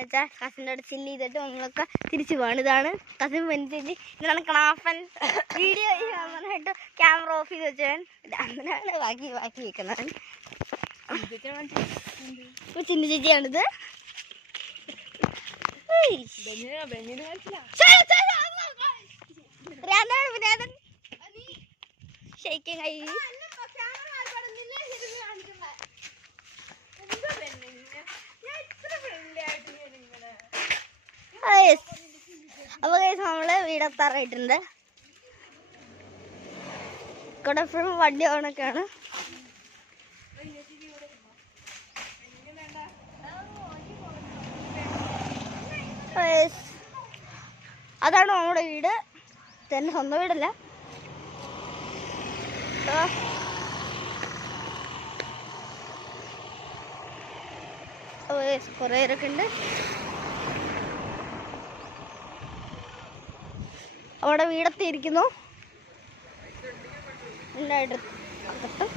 എന്ന് വെച്ചാൽ കസിൻ്റെ അടുത്ത് ചില്ല് ചെയ്തിട്ട് നമ്മളൊക്കെ തിരിച്ചു പോകണം. ഇതാണ് കസിൻ പെൻസിൽ. ഇതാണ് ക്ലാപ്പൻ. വീഡിയോ ചെയ്യാനായിട്ട് ക്യാമറ ഓഫ് ചെയ്ത് വെച്ചവൻ. അങ്ങനെയാണ് ബാക്കി വെക്കുന്നത്. ഇപ്പൊ ചിന്ത ചേച്ചിയാണിത്. അപ്പൊ നമ്മള് വീടെത്താറായിട്ടുണ്ട്. ഇവിടെ എപ്പോഴും വണ്ടി ഓണൊക്കെയാണ്. അതാണ് നമ്മുടെ വീട്. തന്നെ സ്വന്തം വീടല്ല. കുറേ പേരൊക്കെ ഉണ്ട്. അവിടെ വീടെത്തിയിരിക്കുന്നു. എല്ലായിടത്തും